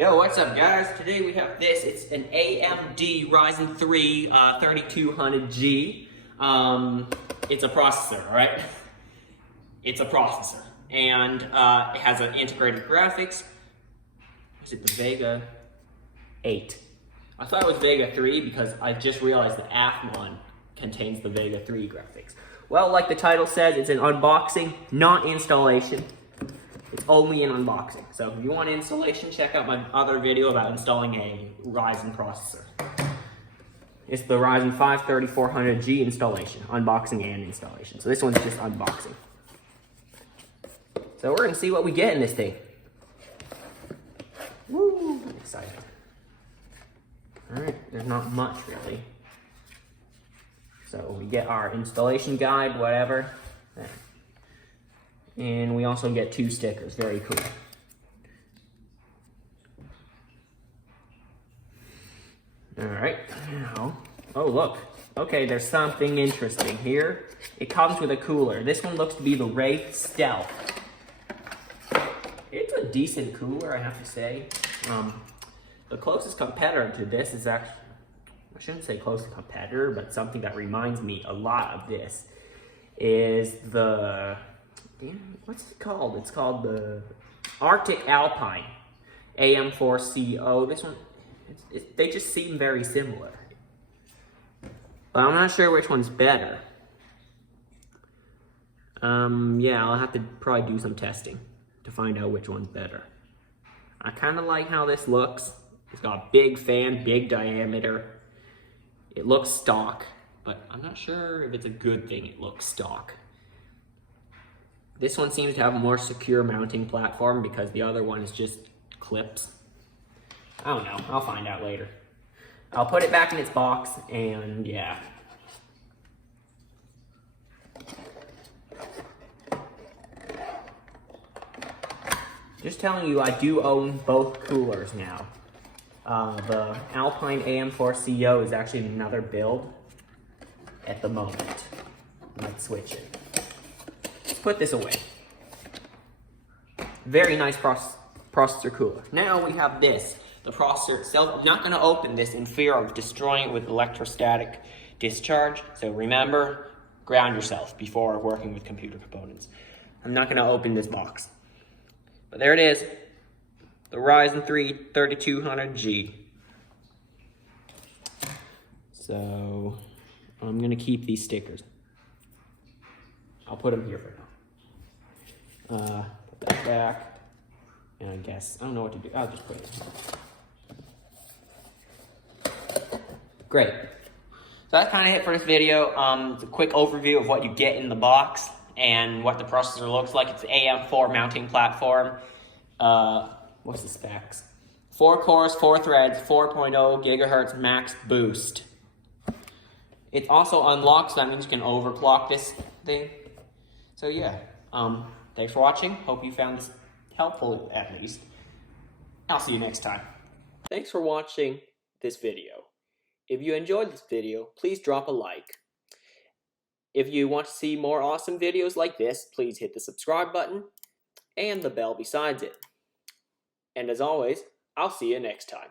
Yo, what's up guys? Today we have this. It's an AMD Ryzen 3 3200G. It's a processor, alright? It's a processor. And it has an integrated graphics. Is it the Vega 8? I thought it was Vega 3 because I just realized the app one contains the Vega 3 graphics. Well, like the title says, it's an unboxing, not installation. It's only an unboxing. So if you want installation, check out my other video about installing a Ryzen processor. It's the Ryzen 5 3400G installation, unboxing and installation. So this one's just unboxing. So we're gonna see what we get in this thing. Woo, I'm excited. All right, there's not much really. So we get our installation guide, whatever. And we also get 2 stickers, very cool. All right, now, oh look, okay, there's something interesting here. It comes with a cooler. This one looks to be the Wraith Stealth. It's a decent cooler, I have to say. The closest competitor to this is actually, I shouldn't say closest competitor, but something that reminds me a lot of this is the, what's it called? It's called the Arctic Alpine AM4CO. This one, they just seem very similar. But I'm not sure which one's better. Yeah, I'll have to probably do some testing to find out which one's better. I kind of like how this looks. It's got a big fan, big diameter. It looks stock, but I'm not sure if it's a good thing it looks stock. This one seems to have a more secure mounting platform because the other one is just clips. I don't know, I'll find out later. I'll put it back in its box and yeah. Just telling you, I do own both coolers now. The Alpine AM4CO is actually another build at the moment. Let's switch it. Put this away. Very nice processor cooler. Now we have this, the processor itself. I'm not going to open this in fear of destroying it with electrostatic discharge. So remember, ground yourself before working with computer components. I'm not going to open this box. But there it is, the Ryzen 3 3200G. So I'm going to keep these stickers. I'll put them here for now. Put that back. And I guess, I don't know what to do. I'll just put it in. Great. So that's kind of it for this video. It's a quick overview of what you get in the box and what the processor looks like. It's the AM4 mounting platform. What's the specs? 4 cores, 4 threads, 4.0 gigahertz max boost. It's also unlocked, so that means you can overclock this thing. So yeah, thanks for watching. Hope you found this helpful at least. I'll see you next time. Thanks for watching this video. If you enjoyed this video, please drop a like. If you want to see more awesome videos like this, please hit the subscribe button and the bell besides it. And as always, I'll see you next time.